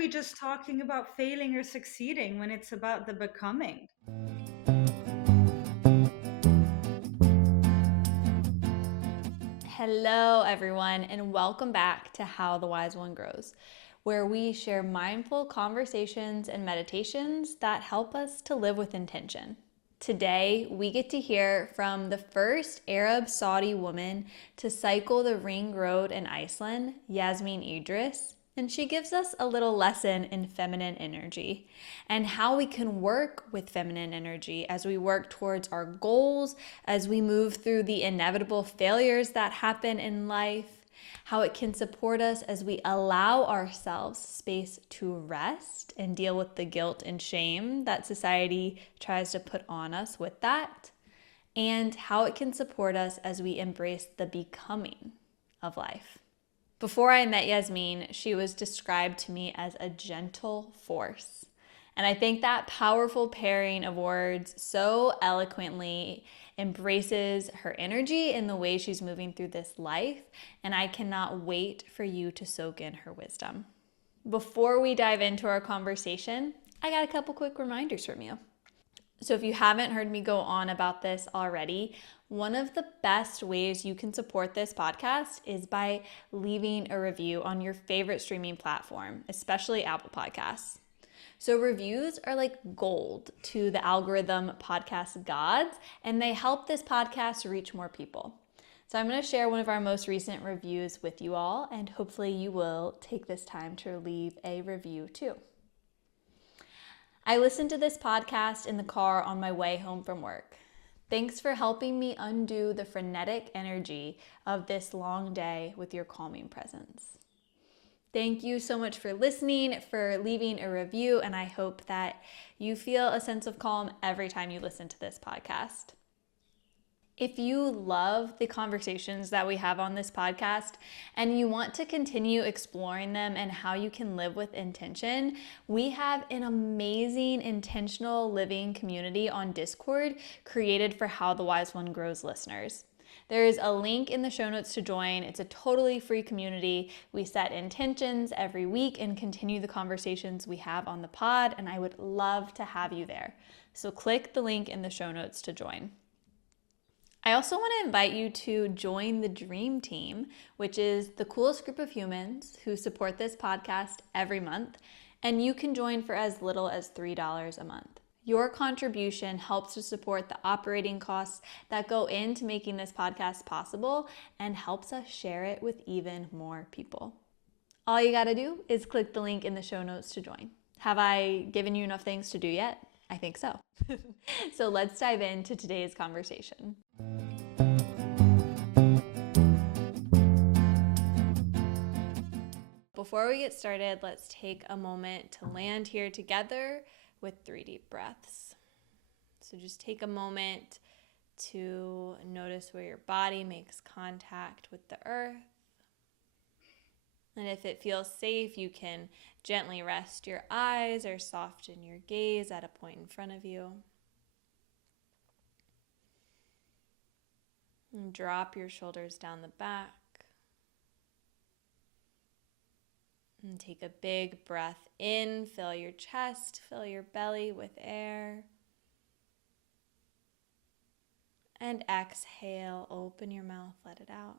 we just talking about failing or succeeding when it's about the becoming? Hello, everyone, and welcome back to How the Wise One Grows, where we share mindful conversations and meditations that help us to live with intention. Today, we get to hear from the first Arab Saudi woman to cycle the ring road in Iceland, Yasmine Idriss, and she gives us a little lesson in feminine energy and how we can work with feminine energy as we work towards our goals, as we move through the inevitable failures that happen in life, how it can support us as we allow ourselves space to rest and deal with the guilt and shame that society tries to put on us with that, and how it can support us as we embrace the becoming of life. Before I met Yasmine, she was described to me as a gentle force. And I think that powerful pairing of words so eloquently embraces her energy in the way she's moving through this life. And I cannot wait for you to soak in her wisdom. Before we dive into our conversation, I got a couple quick reminders from you. So if you haven't heard me go on about this already, one of the best ways you can support this podcast is by leaving a review on your favorite streaming platform, especially Apple Podcasts. So reviews are like gold to the algorithm podcast gods, and they help this podcast reach more people. So I'm going to share one of our most recent reviews with you all, and hopefully you will take this time to leave a review too. I listened to this podcast in the car on my way home from work. Thanks for helping me undo the frenetic energy of this long day with your calming presence. Thank you so much for listening, for leaving a review, and I hope that you feel a sense of calm every time you listen to this podcast. If you love the conversations that we have on this podcast and you want to continue exploring them and how you can live with intention, we have an amazing intentional living community on Discord created for How the Wise One Grows listeners. There is a link in the show notes to join. It's a totally free community. We set intentions every week and continue the conversations we have on the pod, and I would love to have you there. So click the link in the show notes to join. I also want to invite you to join the Dream Team, which is the coolest group of humans who support this podcast every month, and you can join for as little as $3 a month. Your contribution helps to support the operating costs that go into making this podcast possible and helps us share it with even more people. All you got to do is click the link in the show notes to join. Have I given you enough things to do yet? I think so. So let's dive into today's conversation. Before we get started, let's take a moment to land here together with 3 deep breaths. So just take a moment to notice where your body makes contact with the earth. And if it feels safe, you can gently rest your eyes or soften your gaze at a point in front of you. And drop your shoulders down the back. And take a big breath in, fill your chest, fill your belly with air. And exhale, open your mouth, let it out.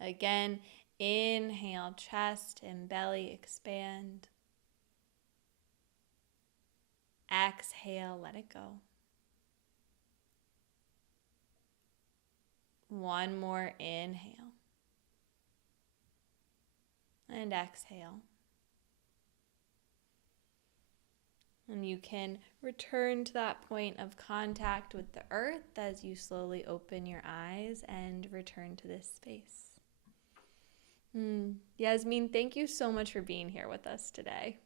Again, inhale, chest and belly expand. Exhale, let it go. One more inhale. And exhale. And you can return to that point of contact with the earth as you slowly open your eyes and return to this space. Yasmine, thank you so much for being here with us today.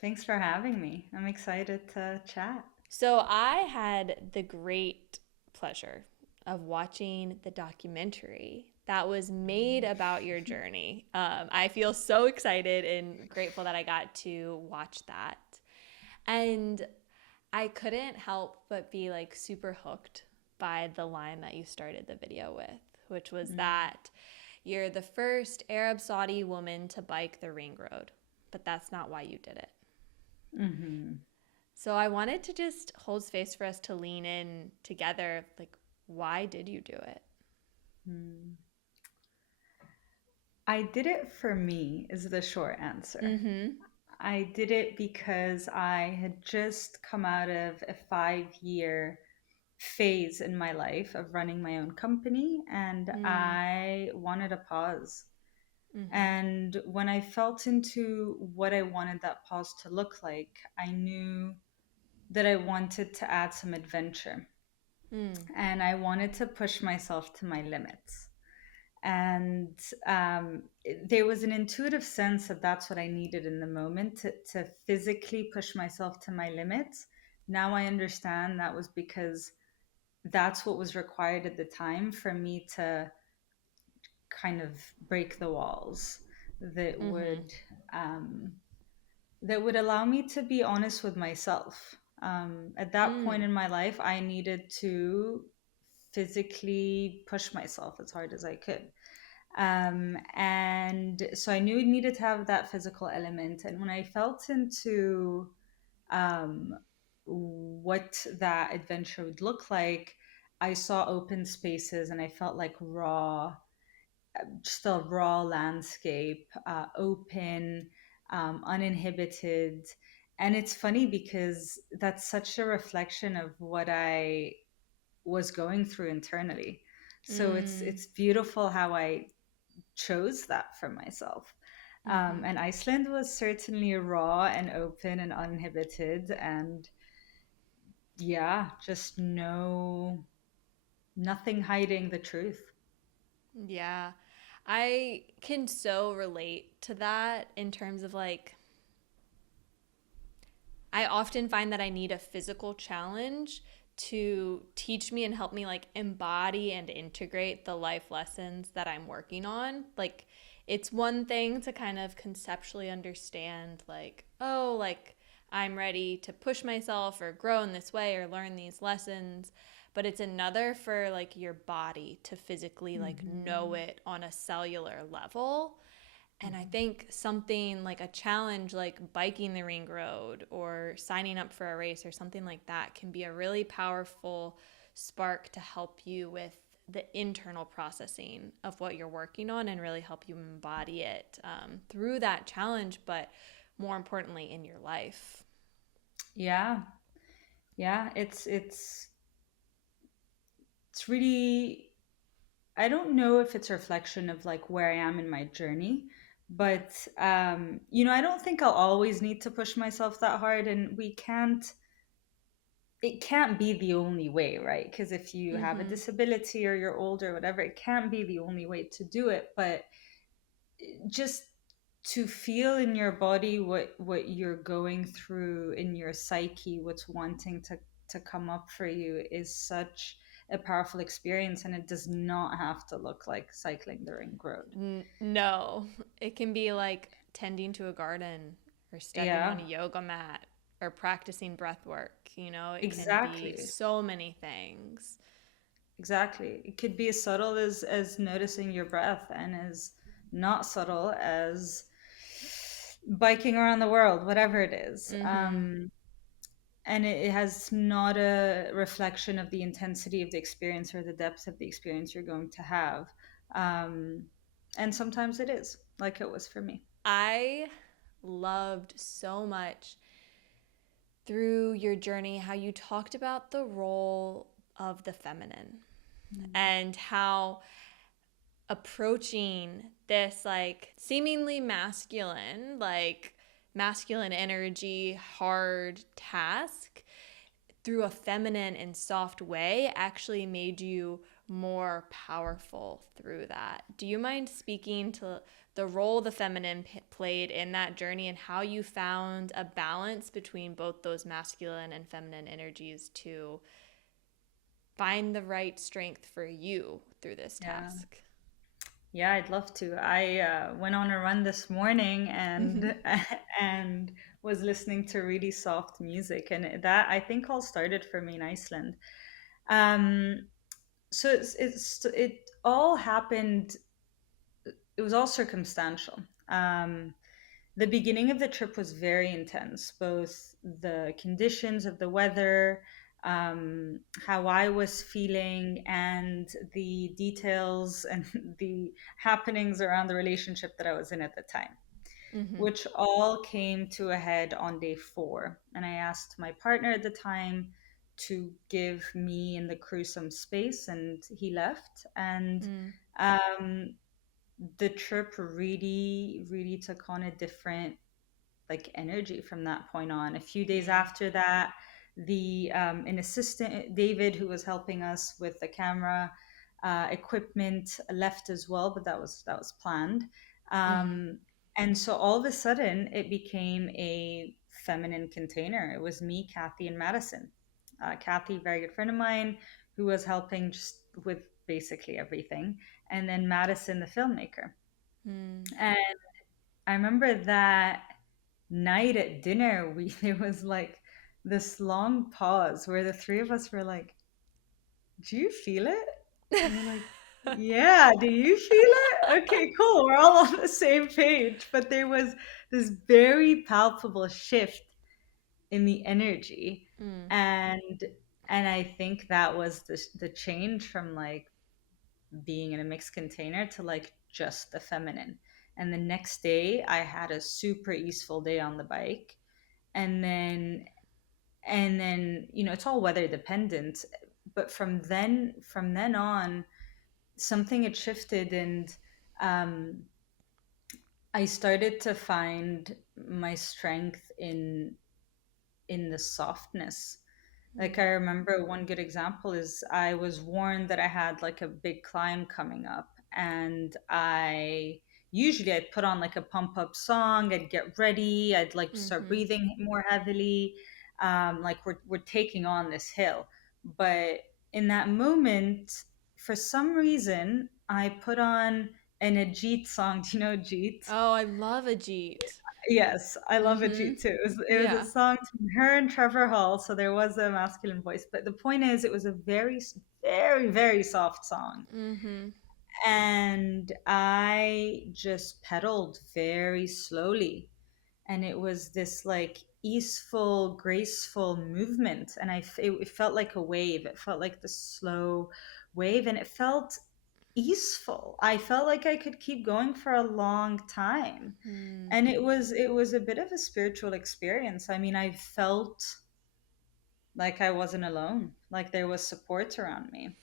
Thanks for having me. I'm excited to chat. So I had the great pleasure of watching the documentary that was made about your journey. I feel so excited and grateful that I got to watch that. And I couldn't help but be like super hooked by the line that you started the video with, which was that You're the first Arab Saudi woman to bike the ring road, but that's not why you did it. Hmm. So I wanted to just hold space for us to lean in together. Like, why did you do it? I did it for me, is the short answer. Mm I did it because I had just come out of a 5 year phase in my life of running my own company, and hmm. I wanted a pause. Mm hmm. And when I felt into what I wanted that pause to look like, I knew that I wanted to add some adventure Mm and I wanted to push myself to my limits. And there was an intuitive sense that that's what I needed in the moment to physically push myself to my limits. Now I understand that was because that's what was required at the time for me to kind of break the walls that hmm. Mm hmm. um, would allow me to be honest with myself. At that point Mm. in my life, I needed to physically push myself as hard as I could. And so I knew it needed to have that physical element. And when I felt into um, what that adventure would look like, I saw open spaces and I felt like just a raw landscape, open, uninhibited. And it's funny because that's such a reflection of what I was going through internally. So Mm it's beautiful how I chose that for myself. hmm. And Iceland was certainly raw and open and uninhibited, and yeah, just nothing hiding the truth. Yeah. I can so relate to that in terms of like, I often find that I need a physical challenge to teach me and help me like embody and integrate the life lessons that I'm working on. Like, it's one thing to kind of conceptually understand, like, oh, like I'm ready to push myself or grow in this way or learn these lessons. But it's another for like your body to physically like know Hmm. it on a cellular level. And I Hmm. think something like a challenge like biking the ring road or signing up for a race or something like that can be a really powerful spark to help you with the internal processing of what you're working on and really help you embody it through that challenge, but more importantly, in your life. Yeah, yeah, it's really, I don't know if it's a reflection of like where I am in my journey, but I don't think I'll always need to push myself that hard, and it can't be the only way, right? Because if you Mm have a hmm. disability or you're older, whatever, it can't be the only way to do it. But just to feel in your body what you're going through in your psyche, what's wanting to come up for you is such a powerful experience, and it does not have to look like cycling the ring road. No, it can be like tending to a garden or stepping Yeah, on a yoga mat or practicing breath work. You know, it can be exactly. so many things. Exactly. It could be as subtle as noticing your breath, and as not subtle as biking around the world, whatever it is. Mm-hmm. And it has not a reflection of the intensity of the experience or the depth of the experience you're going to have. Um, and sometimes it is, like it was for me. I loved so much through your journey how you talked about the role of the feminine and how approaching this like seemingly masculine, like masculine energy, hard task through a feminine and soft way actually made you more powerful through that. Do you mind speaking to the role the feminine played in that journey and how you found a balance between both those masculine and feminine energies to find the right strength for you through this Yeah. task? Yeah, I'd love to. I went on a run this morning and and was listening to really soft music, and that I think all started for me in Iceland. Um, so it all happened it was all circumstantial. The beginning of the trip was very intense, both the conditions of the weather, how I was feeling, and the details and the happenings around the relationship that I was in at the time, Mm-hmm. which all came to a head on day 4. And I asked my partner at the time to give me and the crew some space, and he left. And Mm. um, the trip really, really took on a different like energy from that point on. A few days Mm. after that, the an assistant David who was helping us with the camera equipment left as well, but that was planned. Mm-hmm. Um, and so all of a sudden, it became a feminine container. It was me, Kathy, and Madison. Kathy, very good friend of mine, who was helping just with basically everything, and then Madison, the filmmaker. Mm. And I remember that night at dinner, we there was like this long pause where the three of us were like, "Do you feel it?" And we're like, "Yeah, do you feel it? Okay, cool. We're all on the same page." But there was this very palpable shift in the energy, Mm. and I think that was the change from like being in a mixed container to like just the feminine. And the next day, I had a super easeful day on the bike, and then it's all weather dependent, but from then on something had shifted, and um, I started to find my strength in the softness. Like, I Mm. remember one good example is I was warned that I had like a big climb coming up, and I'd put on like a pump up song, I'd get ready, I'd like start Mm-hmm. breathing more heavily, like we're taking on this hill. But in that moment, for some reason, I put on an Ajit song. Do you know Ajit? Oh, I love a Jeet. Yes, I love Mm-hmm. Ajit too. It was a Yeah. song to her and Trevor Hall, so there was a masculine voice. But the point is, it was a very, very, very soft song. Mm-hmm. And I just pedaled very slowly. And it was this like easeful, graceful movement. And it felt like a wave. It felt like the slow wave. And it felt easeful. I felt like I could keep going for a long time. Mm. And it was a bit of a spiritual experience. I mean, I felt like I wasn't alone, like there was support around me,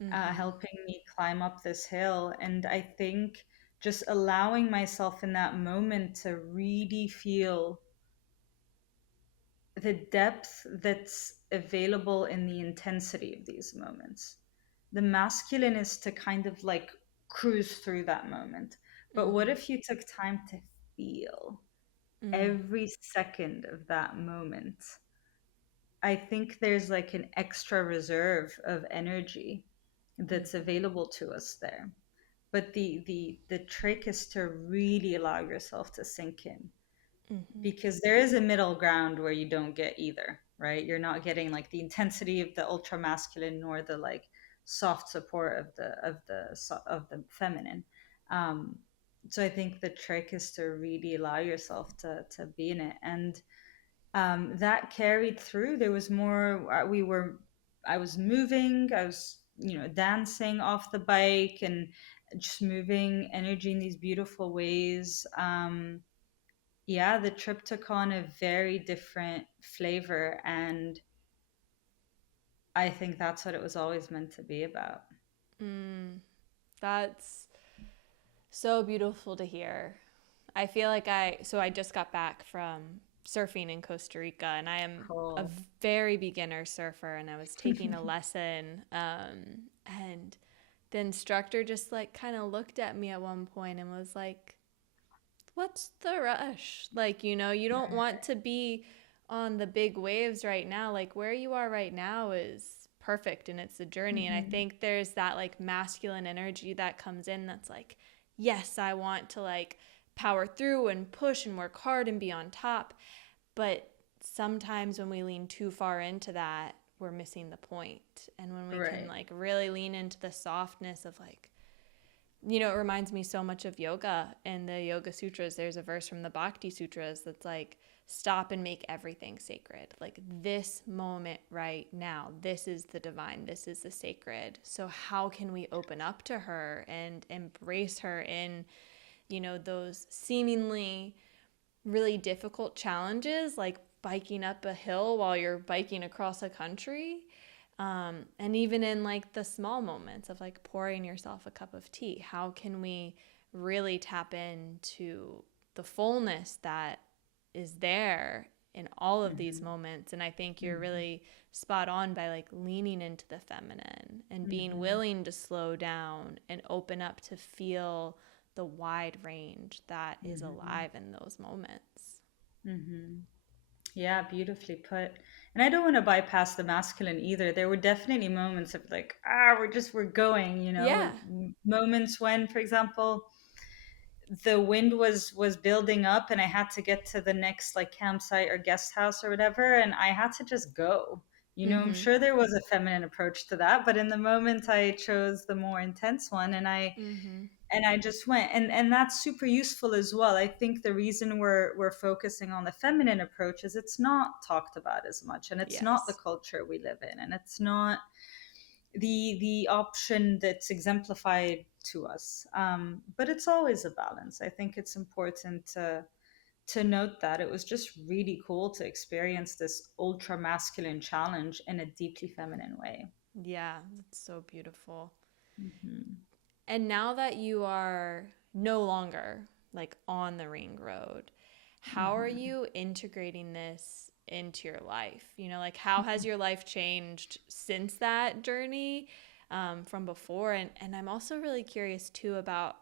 Mm-hmm. helping me climb up this hill. And I think just allowing myself in that moment to really feel the depth that's available in the intensity of these moments. The masculine is to kind of like cruise through that moment. But what Mm-hmm. if you took time to feel Mm. every second of that moment? I think there's like an extra reserve of energy that's Mm-hmm. available to us there. But the trick is to really allow yourself to sink in, Mm-hmm. because there is a middle ground where you don't get either, right? You're not getting like the intensity of the ultra masculine nor the like soft support of the feminine. Um, so I think the trick is to really allow yourself to be in it, and that carried through. There was more. I was moving. I was, dancing off the bike and just moving energy in these beautiful ways. Yeah, the trip took on a very different flavor, and I think that's what it was always meant to be about. Mm. That's so beautiful to hear. I feel like I just got back from surfing in Costa Rica, and I am a Cool. very beginner surfer, and I was taking a lesson, and the instructor just like kind of looked at me at one point and was like, what's the rush? Like, you don't want to be on the big waves right now. Like, where you are right now is perfect and it's a journey. And I Mhm. think there's that like masculine energy that comes in that's like, yes, I want to like power through and push and work hard and be on top. But sometimes when we lean too far into that, we're missing the point. And when we can Right. like really lean into the softness of like, It reminds me so much of yoga. In the Yoga Sutras, there's a verse from the Bhakti Sutras that's like, stop and make everything sacred. Like this moment right now, this is the divine, this is the sacred. So, how can we open up to her and embrace her in, those seemingly really difficult challenges, like biking up a hill while you're biking across a country? And even in like the small moments of like pouring yourself a cup of tea, how can we really tap into the fullness that is there in all of these Hmm. moments? And I think you're Hmm. really spot on by like leaning into the feminine and being Hmm. willing to slow down and open up to feel the wide range that is Hmm. alive in those moments. Hmm. Yeah, beautifully put. And I don't want to bypass the masculine either. There were definitely moments of like, we're going, Yeah. moments when, for example, the wind was building up and I had to get to the next like campsite or guest house or whatever, and I had to just go. I'm Mm-hmm. sure there was a feminine approach to that, but in the moment I chose the more intense one, and Mm-hmm. I just went, and that's super useful as well. I think the reason we're focusing on the feminine approach is it's not talked about as much, and it's not the Yes. culture we live in, and it's not the option that's exemplified to us. But it's always a balance. I think it's important to note that it was just really cool to experience this ultra masculine challenge in a deeply feminine way. Yeah, it's so beautiful. Hmm. And now that you are no longer like on the ring road, how are Hmm. you integrating this into your life? Like how has your life changed since that journey from before? And I'm also really curious too about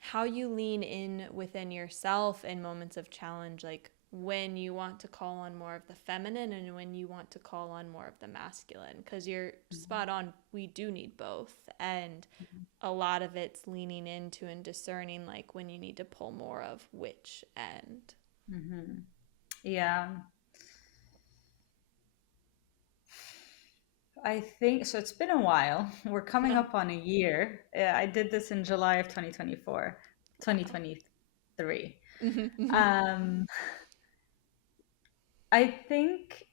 how you lean in within yourself in moments of challenge, like when you want to call on more of the feminine and when you want to call on more of the masculine. Because you're spot on, we do need both. And a lot of it's leaning into and discerning like when you need to pull more of which end. Hmm. Yeah, I think so. It's been a while. We're coming up on a year. I did this in July of 2024, Wow. 2023. Mm-hmm. Um, I think,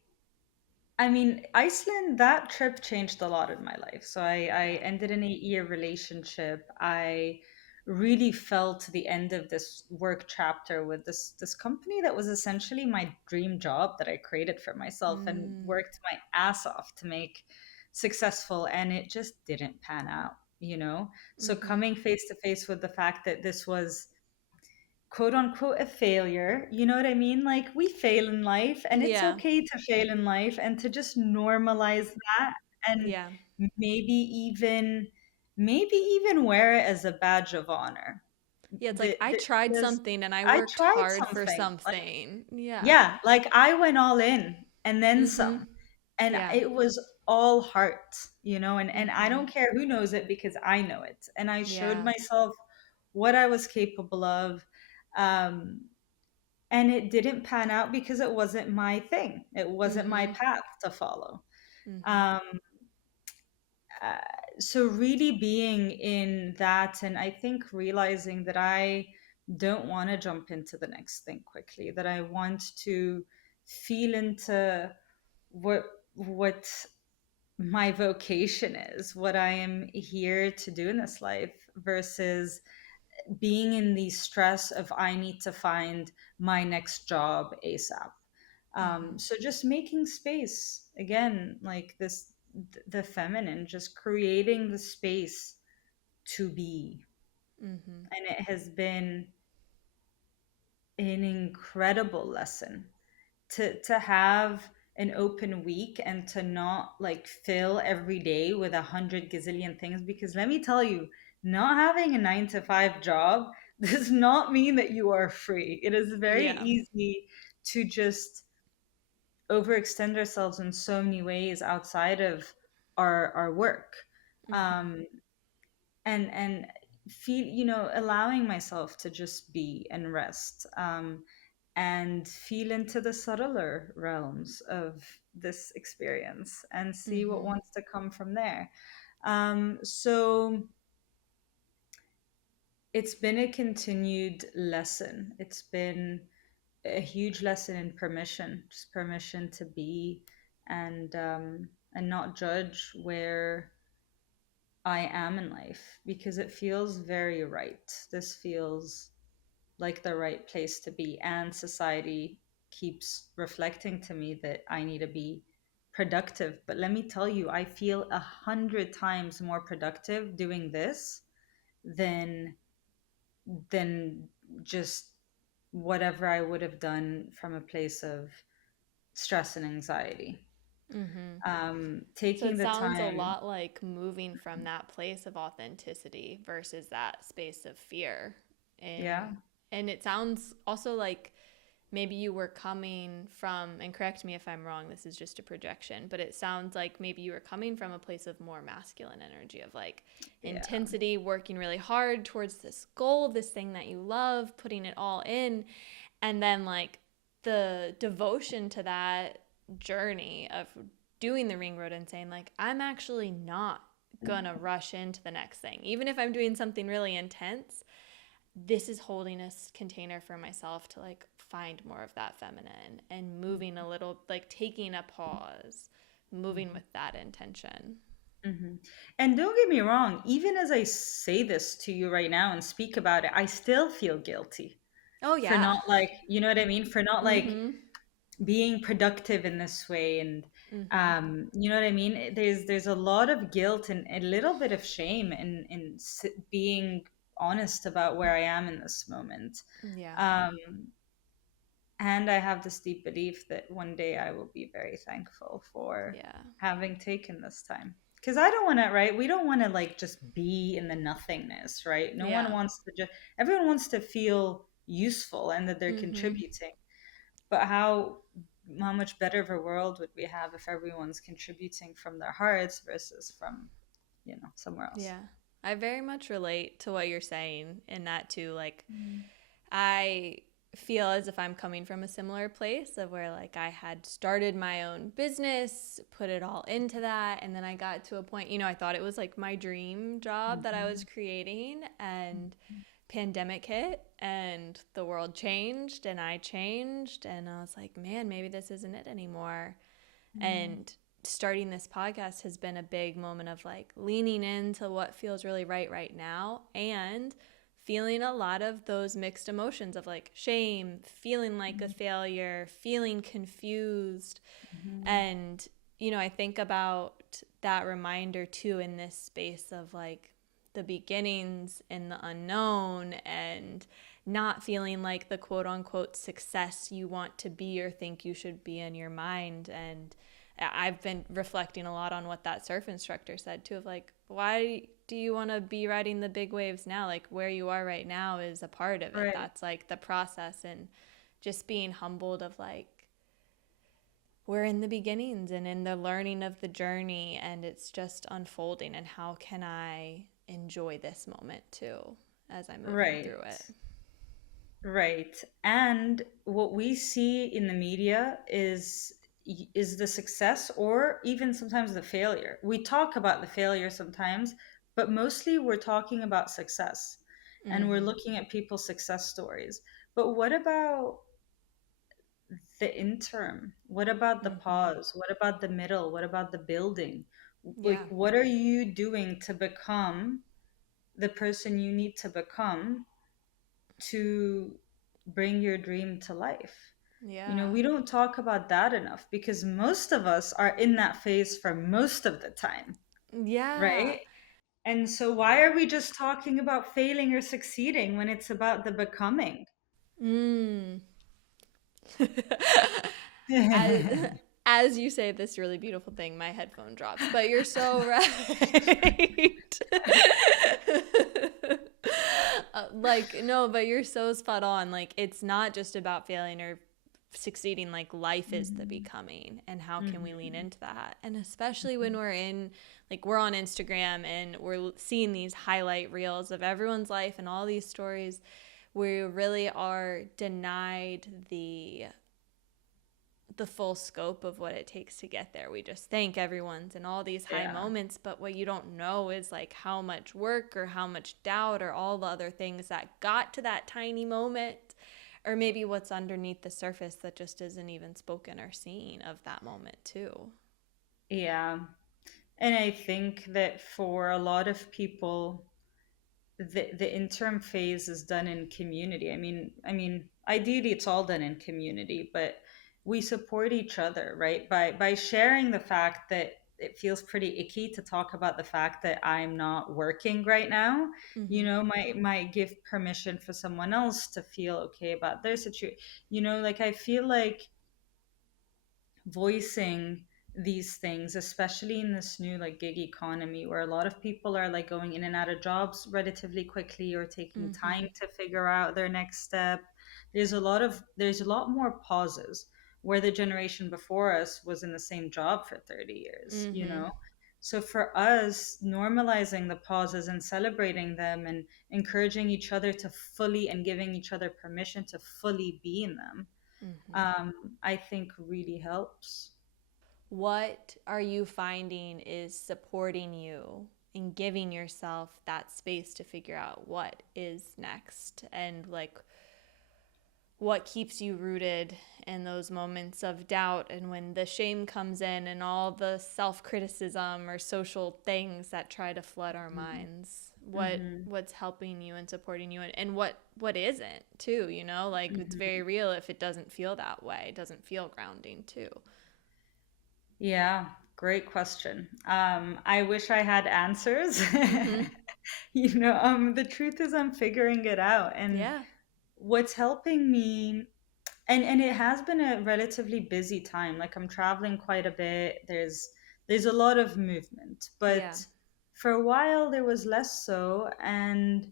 I mean, Iceland, that trip changed a lot in my life. So I Yeah. ended an 8-year relationship. I really felt the end of this work chapter with this company that was essentially my dream job that I created for myself and Mm. worked my ass off to make successful, and it just didn't pan out. So Mm-hmm. coming face to face with the fact that this was quote unquote a failure. You know what I mean? Like we fail in life and it's Yeah. okay to fail in life and to just normalize that, and Yeah. maybe even maybe even wear it as a badge of honor. Yeah. It's like The, I the, tried because something and I I worked tried hard for something. Like, something. Yeah. yeah, like I went all in and then Mm-hmm. some. And Yeah. it was all heart, and I Mm-hmm. don't care who knows it because I know it. And I showed Yeah. myself what I was capable of. Um, and it didn't pan out because it wasn't my thing. It wasn't my Mm-hmm. path to follow. Mm-hmm. Um, uh, so really being in that, and I think realizing that I don't want to jump into the next thing quickly, that I want to feel into what my vocation is, what I am here to do in this life, versus being in the stress of I need to find my next job ASAP. Mm-hmm. So just making space again, like this, the feminine, just creating the space to be. Mm-hmm. And it has been an incredible lesson to have an open week and to not like fill every day with 100 gazillion things, because let me tell you, not having a 9 to 5 job does not mean that you are free. It is very Yeah. easy to just overextend ourselves in so many ways outside of our work. Mm-hmm. um and feel, allowing myself to just be and rest, and feel into the subtler realms of this experience and see what Mm-hmm. wants to come from there. So It's been a continued lesson. It's been a huge lesson in permission, just permission to be, and not judge where I am in life, because it feels very right. This feels like the right place to be, and society keeps reflecting to me that I need to be productive. But let me tell you, I feel 100 times more productive doing this than than just whatever I would have done from a place of stress and anxiety. Mm-hmm. So Taking it the sounds a time, lot like moving from that place of authenticity versus that space of fear. yeah, And it sounds also like maybe you were coming from, and correct me if I'm wrong, this is just a projection, but it sounds like maybe you were coming from a place of more masculine energy, of like yeah, intensity, working really hard towards this goal, this thing that you love, putting it all in. And then like the devotion to that journey of doing the ring road and saying like, I'm actually not gonna rush into the next thing. Even if I'm doing something really intense, this is holding a container for myself to like find more of that feminine and moving a little, like taking a pause, moving with that intention. hmm. And don't get me wrong, even as I say this to you right now and speak about it, I still feel guilty Oh for yeah. not, like, you know what I mean? For not like Mm-hmm. being productive in this way. And Mm-hmm. you know what I mean? There's a lot of guilt and a little bit of shame in being honest about where I am in this moment. Yeah. Um, and I have this deep belief that one day I will be very thankful for Yeah. having taken this time. Because I don't want to, right? We don't want to like just be in the nothingness, right? No one Yeah. wants to just, everyone wants to feel useful and that they're Mm-hmm. contributing. But how much better of a world would we have if everyone's contributing from their hearts versus from, somewhere else? Yeah. I very much relate to what you're saying in that too. Like, Mm. I feel as if I'm coming from a similar place of where like I had started my own business, put it all into that, and then I got to a point, I thought it was like my dream job that I was Mhm. creating, and pandemic hit and the world changed and I changed, and I was like, man, maybe this isn't it anymore. Mhm. And starting this podcast has been a big moment of like leaning into what feels really right now, and feeling a lot of those mixed emotions of like shame, feeling like a failure, feeling confused. Mhm. And I think about that reminder too in this space of like the beginnings and the unknown, and not feeling like the quote unquote success you want to be or think you should be in your mind. And I've been reflecting a lot on what that surf instructor said too, of like, why do you want to be riding the big waves now? Like, where you are right now is a part of it. Right. That's like the process. And just being humbled of like, we're in the beginnings and in the learning of the journey, and it's just unfolding, and how can I enjoy this moment too as I'm moving Right. through it. Right. And what we see in the media is the success or even sometimes the failure. We talk about the failure sometimes, but mostly we're talking about success and we're Mm-hmm. looking at people's success stories. But what about the interim? What about the Mm-hmm. pause? What about the middle? What about the building? Yeah. Like, what are you doing to become the person you need to become to bring your dream to life? Yeah. We don't talk about that enough because most of us are in that phase for most of the time, Yeah. right? And so why are we just talking about failing or succeeding when it's about the becoming? Mm. as, as you say this really beautiful thing, my headphone drops, but you're so right. Like, no, but you're so spot on. Like, it's not just about failing or succeeding. Like, life is the Mhm. becoming, and how can we lean Mhm. into that? And especially when we're in, like, we're on Instagram and we're seeing these highlight reels of everyone's life and all these stories, we really are denied the full scope of what it takes to get there. We just think everyone's in all these high Yeah. moments, but what you don't know is like how much work or how much doubt or all the other things that got to that tiny moment, or maybe what's underneath the surface that just isn't even spoken or seen of that moment too. Yeah. And I think that for a lot of people, the interim phase is done in community. I mean, ideally it's all done in community, but we support each other, right? By sharing the fact that it feels pretty icky to talk about the fact that I'm not working right now, Mm-hmm. might give permission for someone else to feel okay about their situation. Like I feel like voicing these things, especially in this new like gig economy where a lot of people are like going in and out of jobs relatively quickly or taking Mm-hmm. time to figure out their next step. There's a lot more pauses where the generation before us was in the same job for 30 years, Mm-hmm. so for us, normalizing the pauses and celebrating them and encouraging each other to fully and giving each other permission to fully be in them, Mm-hmm. um, I think really helps. What are you finding is supporting you in giving yourself that space to figure out what is next and like what keeps you rooted in those moments of doubt and when the shame comes in and all the self-criticism or social things that try to flood our minds, Mm-hmm. what's helping you and supporting you, and what isn't too, like it's Mm-hmm. very real if it doesn't feel that way, it doesn't feel grounding too. Yeah, great question. I wish I had answers. Mm-hmm. The truth is I'm figuring it out. And Yeah. what's helping me, and it has been a relatively busy time. Like I'm traveling quite a bit. There's a lot of movement, Yeah. but for a while there was less so. And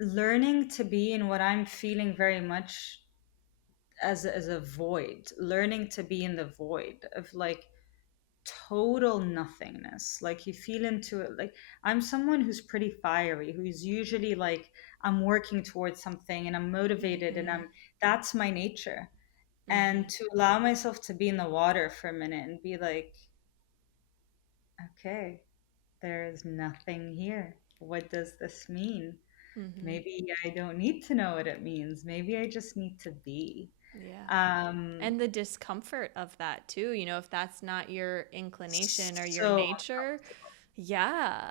learning to be in what I'm feeling very much as a void, learning to be in the void of like total nothingness. Like you feel into it. Like I'm someone who's pretty fiery, who's usually like I'm working towards something and I'm motivated and Mm-hmm. that's my nature. Mm-hmm. And to allow myself to be in the water for a minute and be like, okay, there is nothing here. What does this mean? Mm-hmm. Maybe I don't need to know what it means. Maybe I just need to be. Yeah. Um, And the discomfort of that too, if that's not your inclination or your so nature. Yeah.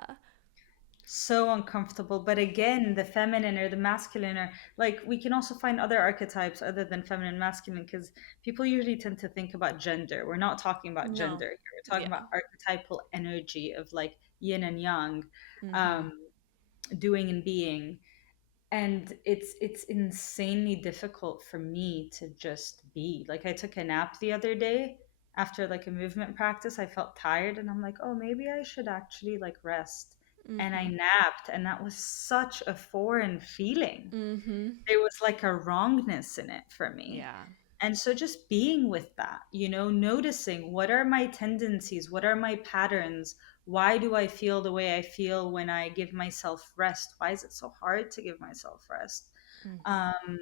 so uncomfortable. But again, the feminine or the masculine, or like we can also find other archetypes other than feminine and masculine, because people usually tend to think about gender. We're not talking about No. gender here. We're talking Yeah. about archetypal energy of like yin and yang, Mm-hmm. um, doing and being. And it's insanely difficult for me to just be. Like I took a nap the other day after like a movement practice. I felt tired and I'm like, oh, maybe I should actually like rest. And I Mm-hmm. napped, and that was such a foreign feeling. Mm-hmm. There was like a wrongness in it for me. Yeah. And so just being with that, noticing what are my tendencies, what are my patterns, why do I feel the way I feel when I give myself rest? Why is it so hard to give myself rest? Mm-hmm. Um,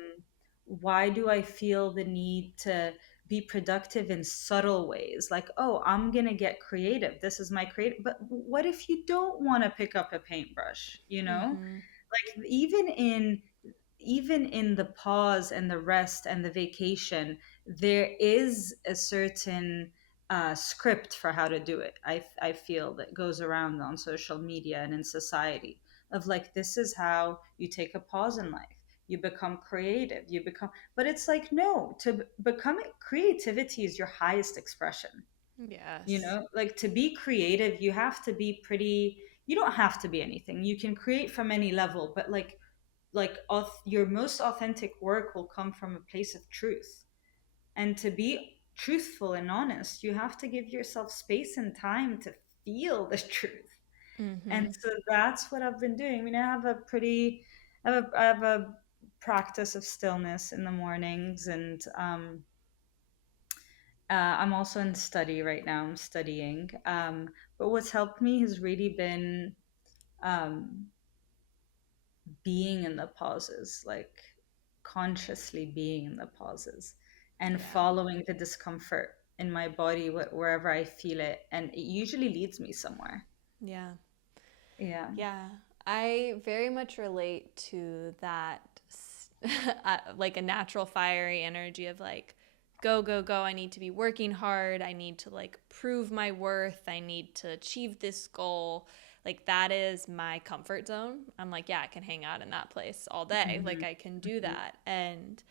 why do I feel the need to be productive in subtle ways? Like, oh, I'm going to get creative. This is my creative. But what if you don't want to pick up a paintbrush, Mm-hmm. Like even in the pause and the rest and the vacation, there is a certain script for how to do it. I feel that goes around on social media and in society of like, this is how you take a pause in life. You become creative. But it's like, no, to become creativity is your highest expression. Yes. Like to be creative, you have to be pretty. You don't have to be anything. You can create from any level, but your most authentic work will come from a place of truth. And to be truthful and honest, you have to give yourself space and time to feel the truth. And Mm-hmm. so that's what I've been doing. I mean, I have a practice of stillness in the mornings, and I'm also in study right now. I'm studying, but what's helped me has really been um, being in the pauses, like consciously being in the pauses. and Yeah. following the discomfort in my body wherever I feel it. And it usually leads me somewhere. Yeah. Yeah. Yeah. I very much relate to that, like a natural fiery energy of like, go, go, go. I need to be working hard. I need to like prove my worth. I need to achieve this goal. Like, that is my comfort zone. I'm like, yeah, I can hang out in that place all day. Like, Hmm. I can do that. And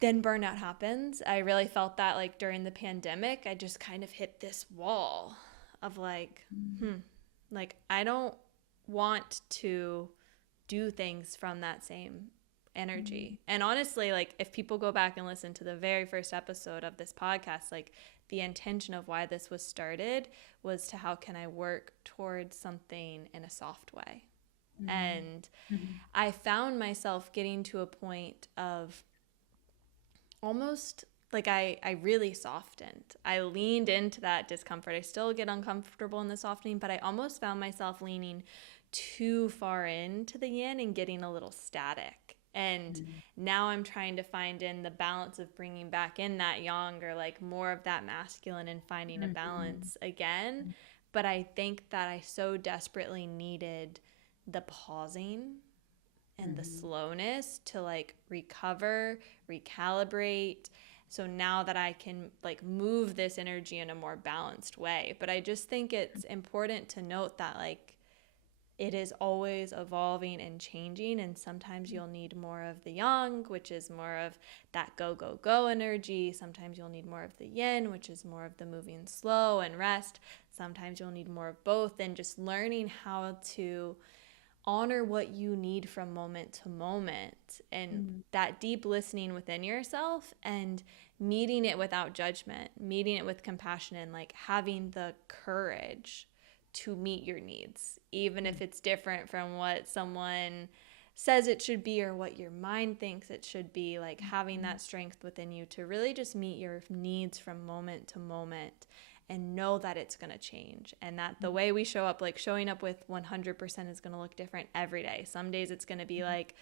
then burnout happens. I really felt that like during the pandemic. I just kind of hit this wall of like, like I don't want to do things from that same energy. And honestly, like if people go back and listen to the very first episode of this podcast, like the intention of why this was started was to how can I work towards something in a soft way. And I found myself getting to a point of almost like I really softened. I leaned into that discomfort. I still get uncomfortable in the softening, but I almost found myself leaning too far into the yin and getting a little static. And now I'm trying to find in the balance of bringing back in that yang, or like more of that masculine, and finding a balance again. But I think that I so desperately needed the pausing and the slowness to like recover, recalibrate. So now that I can like move this energy in a more balanced way. But I just think it's important to note that like it is always evolving and changing, and sometimes you'll need more of the yang, which is more of that go go go energy. Sometimes you'll need more of the yin, which is more of the moving slow and rest. Sometimes you'll need more of both, and just learning how to honor what you need from moment to moment, and that deep listening within yourself, and meeting it without judgment, meeting it with compassion, and like having the courage to meet your needs, even if it's different from what someone says it should be or what your mind thinks it should be. Like having that strength within you to really just meet your needs from moment to moment, and know that it's going to change, and that the way we show up, like showing up with 100%, is going to look different every day. Some days it's going to be like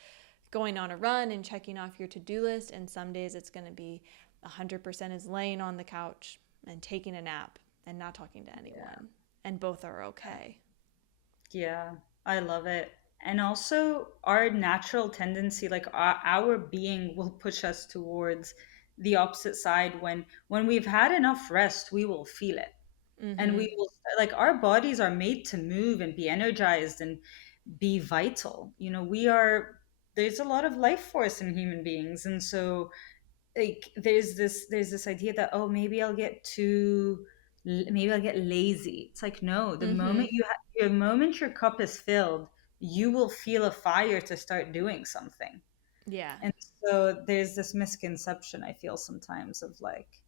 going on a run and checking off your to-do list, and some days it's going to be 100% is laying on the couch and taking a nap and not talking to anyone, and both are okay. Yeah, I love it. And also, our natural tendency, like our being, will push us towards the opposite side. When we've had enough rest, we will feel it, and Mm-hmm. we will, like, our bodies are made to move and be energized and be vital. We are. There's a lot of life force in human beings, and so like there's this idea that, oh, maybe I'll get lazy. It's like, no, Mm-hmm. the moment your cup is filled, you will feel a fire to start doing something. Yeah. And so there's this misconception, I feel sometimes, of like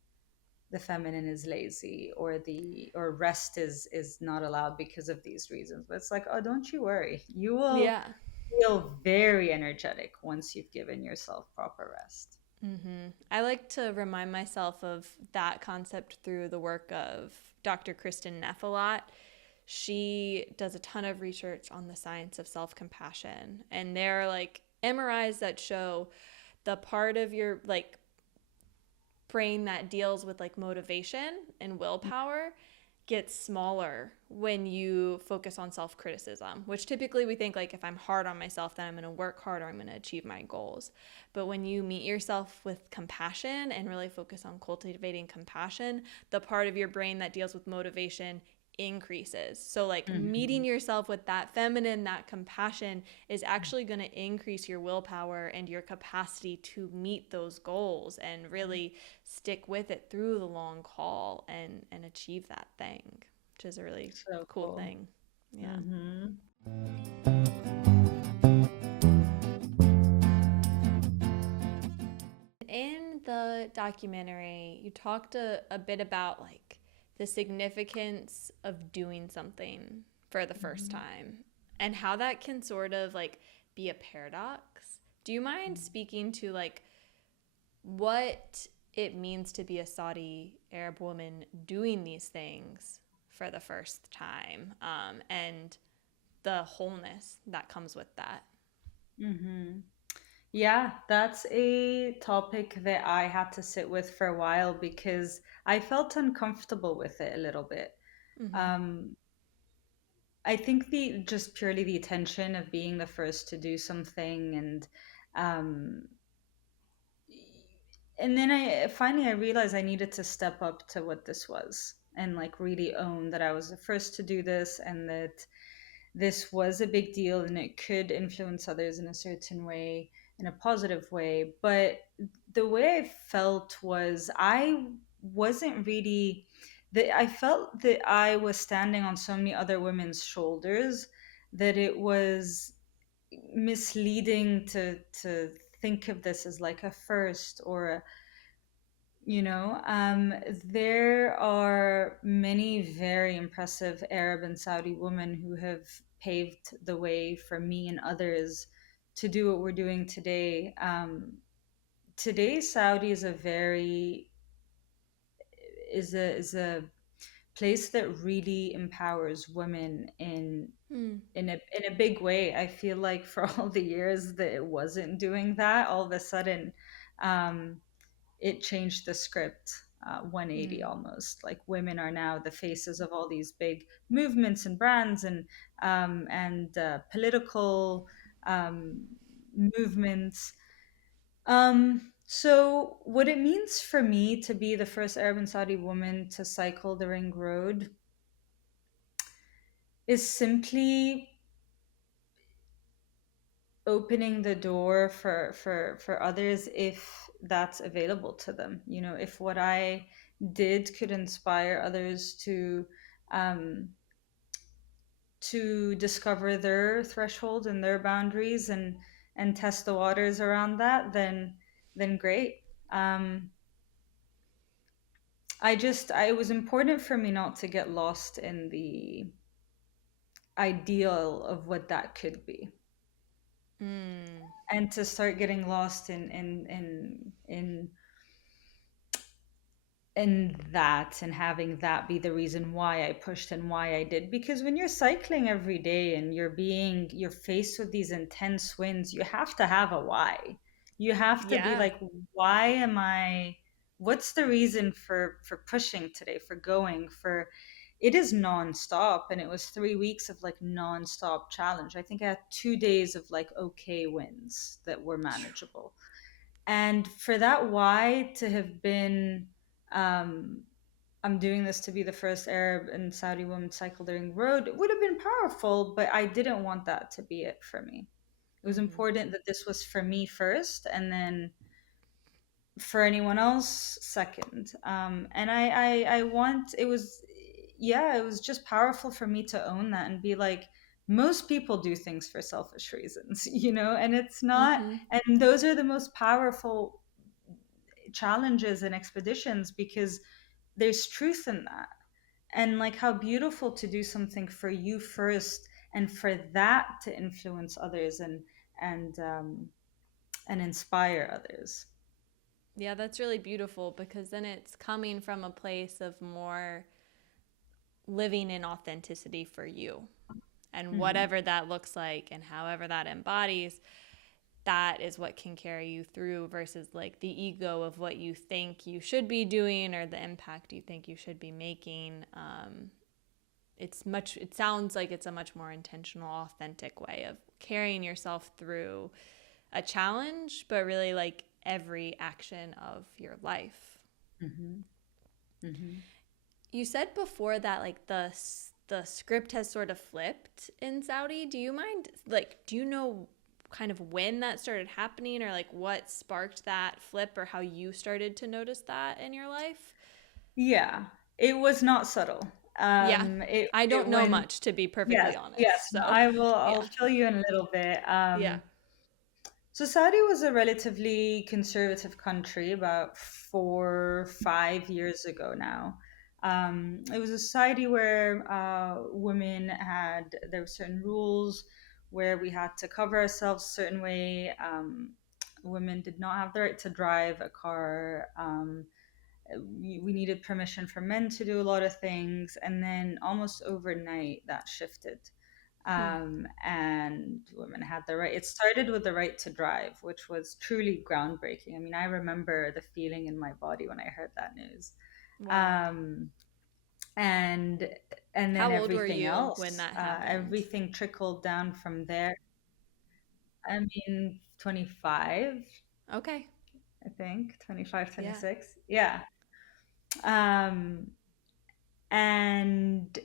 the feminine is lazy, or rest is not allowed because of these reasons. But it's like, oh, don't you worry, you will Yeah. feel very energetic once you've given yourself proper rest. I like to remind myself of that concept through the work of Dr. Kristen Neff a lot. She does a ton of research on the science of self compassion, and there are like MRIs that show the part of your like brain that deals with like motivation and willpower gets smaller when you focus on self-criticism, which typically we think like if I'm hard on myself, then I'm going to work hard, or I'm going to achieve my goals. But when you meet yourself with compassion and really focus on cultivating compassion, the part of your brain that deals with motivation increases. So like meeting Mhm. yourself with that feminine, that compassion, is actually going to increase your willpower and your capacity to meet those goals and really stick with it through the long haul, and achieve that thing, which is a really So cool cool. thing. Yeah. Hmm. In the documentary, you talked a bit about like the significance of doing something for the first time, and how that can sort of like be a paradox. Do you mind speaking to like what it means to be a Saudi Arab woman doing these things for the first time, and the wholeness that comes with that? Hmm. Yeah, that's a topic that I had to sit with for a while because I felt uncomfortable with it a little bit. Mm-hmm. Um, I think the just purely the attention of being the first to do something, um, and then I finally I realized I needed to step up to what this was and like really own that I was the first to do this and that this was a big deal and it could influence others in a certain way, in a positive way. But the way I felt was I wasn't really that I felt that I was standing on so many other women's shoulders that it was misleading to think of this as like a first or a, there are many very impressive Arab and Saudi women who have paved the way for me and others to do what we're doing today. Today, Saudi is a very is a place that really empowers women Mm. in a big way. I feel like for all the years that it wasn't doing that, all of a sudden, um, it changed the script 180 Mm. almost. Like women are now the faces of all these big movements and brands and political um, movements. So what it means for me to be the first Arab and Saudi woman to cycle the ring road is simply opening the door for others if that's available to them. If what I did could inspire others um to discover their threshold and their boundaries and test the waters around that, then great. um it was important for me not to get lost in the ideal of what that could be, Mm. and to start getting lost in that and having that be the reason why I pushed and why I did. Because when you're cycling every day and you're faced with these intense winds, you have to have a why. You have to be Yeah. like, why am I what's the reason for pushing today, for going, for it is nonstop. And it was 3 weeks of like nonstop challenge. I think I had 2 days of like okay wins that were manageable. And for that why to have been, um, I'm doing this to be the first Arab and Saudi woman to cycle during road, it would have been powerful, but I didn't want that to be it for me. It was Mm-hmm. important that this was for me first, and then for anyone else second. And I want it was yeah, it was just powerful for me to own that and be like, most people do things for selfish reasons, and it's not, Mm-hmm. and those are the most powerful challenges and expeditions because there's truth in that. And like how beautiful to do something for you first and for that to influence others and and inspire others. Yeah, that's really beautiful because then it's coming from a place of more living in authenticity for you. And Hmm. whatever that looks like and however that embodies, that is what can carry you through versus like the ego of what you think you should be doing or the impact you think you should be making. It sounds like it's a much more intentional, authentic way of carrying yourself through a challenge, but really like every action of your life. Hmm. Hmm. You said before that like the script has sort of flipped in Saudi. Do you mind like do you know kind of when that started happening or like what sparked that flip or how you started to notice that in your life? Yeah, it was not subtle. Yeah. I It don't know went. much to be Yes, perfectly yes. honest. No, So, I will. I'll yeah. fill you in a little bit. Yeah. So Saudi was a relatively conservative country about 4, 5 years ago now. It was a society where women had there were certain rules where we had to cover ourselves a certain way. Women did not have the right to drive a car. We needed permission from men to do a lot of things, and then almost overnight that shifted. Hmm. And women had the right. It started with the right to drive, which was truly groundbreaking. I mean, I remember the feeling in my body when I heard that news. Wow. Um, and and then How old were everything you when else, that happened? everything trickled down from there. I mean, 25, Okay. I think, 25, Yeah. 26. Yeah. Um, and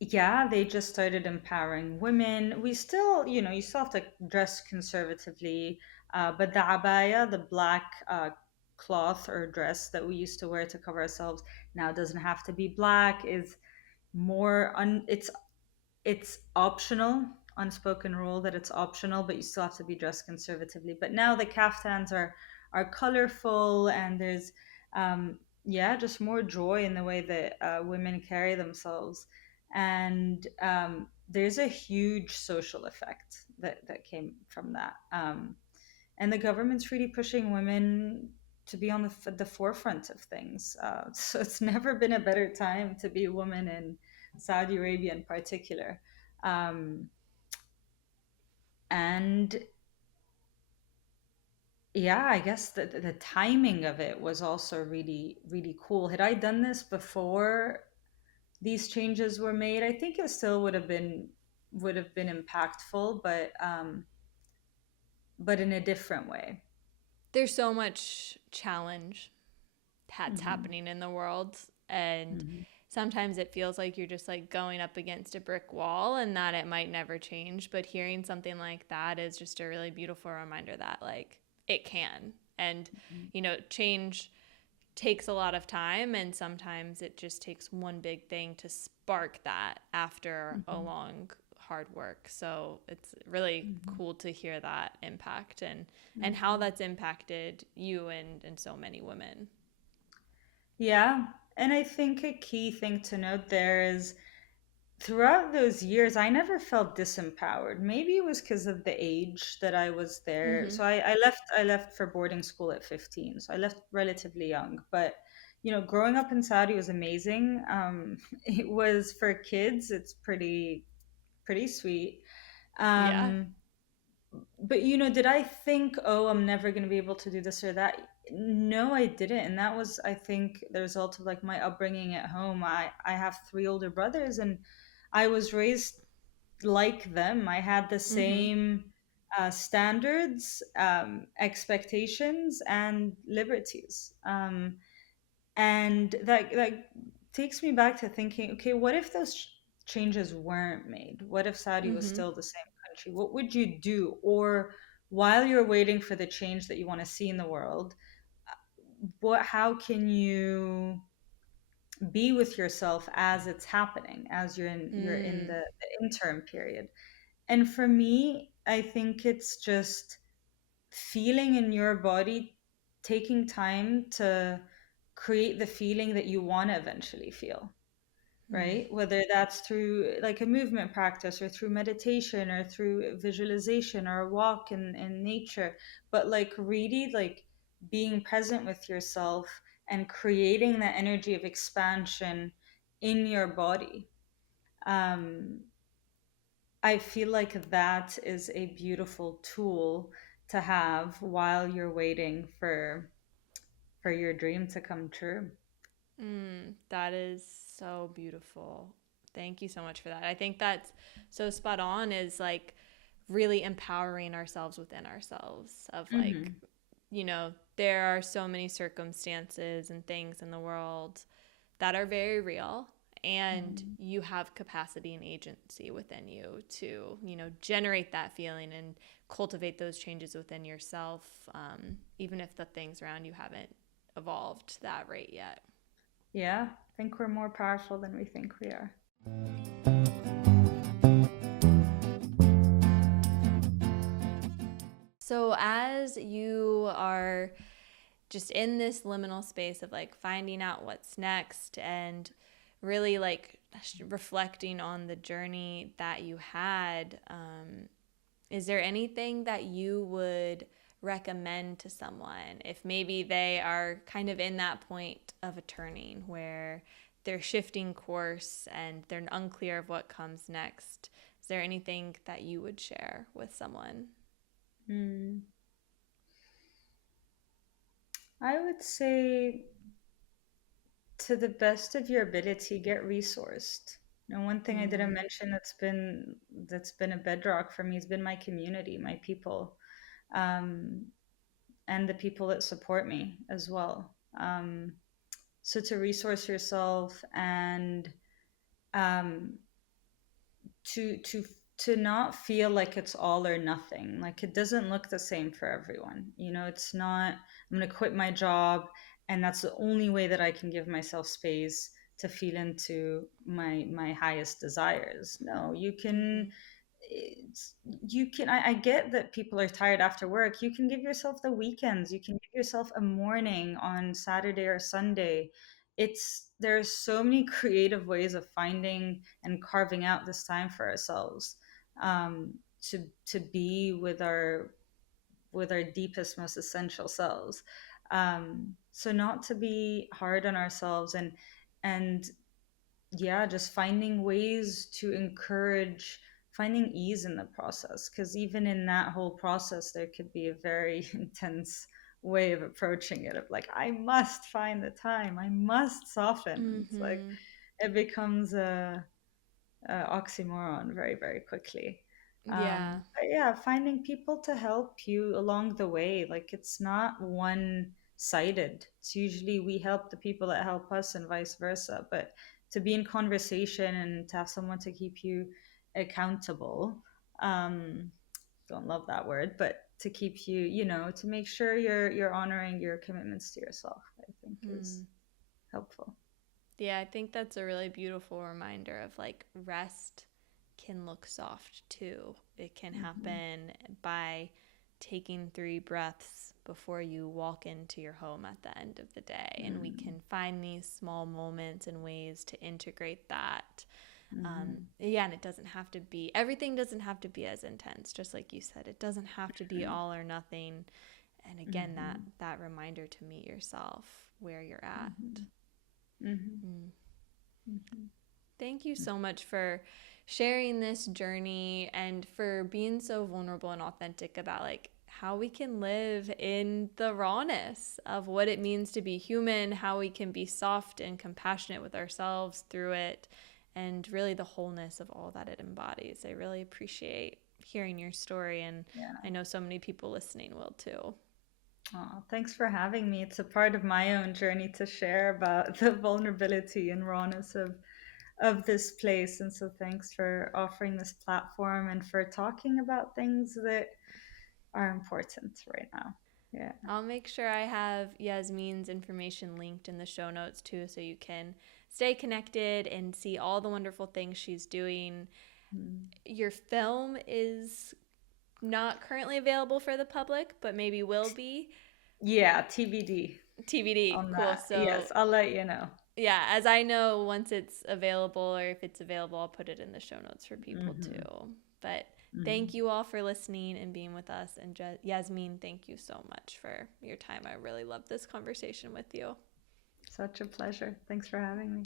yeah, they just started empowering women. We still, you still have to dress conservatively, but the abaya, the black cloth or dress that we used to wear to cover ourselves, now doesn't have to be black. Is more it's optional, unspoken rule that it's optional, but you still have to be dressed conservatively. But now the kaftans are colorful, and there's yeah, just more joy in the way that women carry themselves. And there's a huge social effect that came from that. And the government's really pushing women to be on the forefront of things. So it's never been a better time to be a woman in Saudi Arabia in particular. Um, and yeah, I guess the timing of it was also really, really cool. Had I done this before these changes were made, I think it still would have been impactful, but in a different way. There's so much challenge that's Hmm. happening in the world, and Hmm. sometimes it feels like you're just like going up against a brick wall and that it might never change, but hearing something like that is just a really beautiful reminder that like it can. And change takes a lot of time, and sometimes it just takes one big thing to spark that after a Hmm. long hard work. So it's really Hmm. cool to hear that impact and how Hmm. that's impacted you and so many women. Yeah. And I think a key thing to note there is throughout those years, I never felt disempowered. Maybe it was because of the age that I was there. Mm-hmm. So I left for boarding school at 15. So I left relatively young. But growing up in Saudi was amazing. It was for kids. It's pretty sweet. Yeah. Um, but did I think, oh, I'm never going to be able to do this or that? No, I didn't. And that was, I think, the result of like my upbringing at home. I have three older brothers, and I was raised like them. I had the Mm-hmm. same standards, expectations, and liberties. And that takes me back to thinking, okay, what if those changes weren't made? What if Saudi was Mm-hmm. still the same country? What would you do? Or while you're waiting for the change that you want to see in the world, how can you be with yourself as it's happening, as you're in Mm. the interim period? And for me, I think it's just feeling in your body, taking time to create the feeling that you want to eventually feel, Mm. right? Whether that's through like a movement practice or through meditation or through visualization or a walk in nature, but like really like being present with yourself and creating that energy of expansion in your body. Um, I feel like that is a beautiful tool to have while you're waiting for your dream to come true. That is so beautiful. Thank you so much for that. I think that's so spot on, is like really empowering ourselves within ourselves of like, Hmm. there are so many circumstances and things in the world that are very real, and Hmm. you have capacity and agency within you to, generate that feeling and cultivate those changes within yourself, even if the things around you haven't evolved that rate yet. Yeah, I think we're more powerful than we think we are. So, as you are just in this liminal space of like finding out what's next and really like reflecting on the journey that you had, is there anything that you would recommend to someone if maybe they are kind of in that point of a turning where they're shifting course and they're unclear of what comes next? Is there anything that you would share with someone? Mm. I would say, to the best of your ability, get resourced. And one thing I didn't Mm, mention that's been a bedrock for me has been my community, my people, um, and the people that support me as well. So to resource yourself and um, to to not feel like it's all or nothing. Like it doesn't look the same for everyone. It's not I'm going to quit my job and that's the only way that I can give myself space to feel into my highest desires. No, you can mm-hmm. it's, you can I get that people are tired after work. You can give yourself the weekends. You can give yourself a morning on Saturday or Sunday. There's so many creative ways of finding and carving out this time for ourselves, um, to be with our deepest, most essential selves. So not to be hard on ourselves, and yeah, just finding ways to encourage finding ease in the process, because even in that whole process there could be a very intense way of approaching it, of like, I must find the time, I must soften. It's like Mm-hmm. it becomes a oxymoron very, very quickly. Yeah. But yeah, finding people to help you along the way, like it's not one sided. It's usually we help the people that help us and vice versa. But to be in conversation and to have someone to keep you accountable, um, don't love that word, but to keep you, to make sure you're honoring your commitments to yourself, I think is Mm. helpful. Yeah, I think that's a really beautiful reminder of like rest can look soft too. It can Hmm. happen by taking 3 breaths before you walk into your home at the end of the day. And we Hmm. can find these small moments and ways to integrate that. Hmm. Yeah, and it doesn't have to be, everything doesn't have to be as intense, just like you said. It doesn't have to be all or nothing. And again, that, Hmm. that reminder to meet yourself where you're at. Hmm. Hmm. Mm. Hmm. Thank you so much for sharing this journey and for being so vulnerable and authentic about like how we can live in the rawness of what it means to be human, how we can be soft and compassionate with ourselves through it, and really the wholeness of all that it embodies. I really appreciate hearing your story, and Yeah. I know so many people listening will too. Oh, thanks for having me. It's a part of my own journey to share about the vulnerability and rawness of this place. And so thanks for offering this platform and for talking about things that are important right now. Yeah. I'll make sure I have Yasmine's information linked in the show notes too, so you can stay connected and see all the wonderful things she's doing. Mm. Your film is not currently available for the public, but maybe will be. Yeah, TBD TBD. on Cool. that. Yes, So, I'll let you know. yeah, as I know, once it's available or if it's available, I'll put it in the show notes for people Hmm. too. But thank Hmm. you all for listening and being with us. And Yasmine, thank you so much for your time. I really loved this conversation with you. Such a pleasure. Thanks for having me.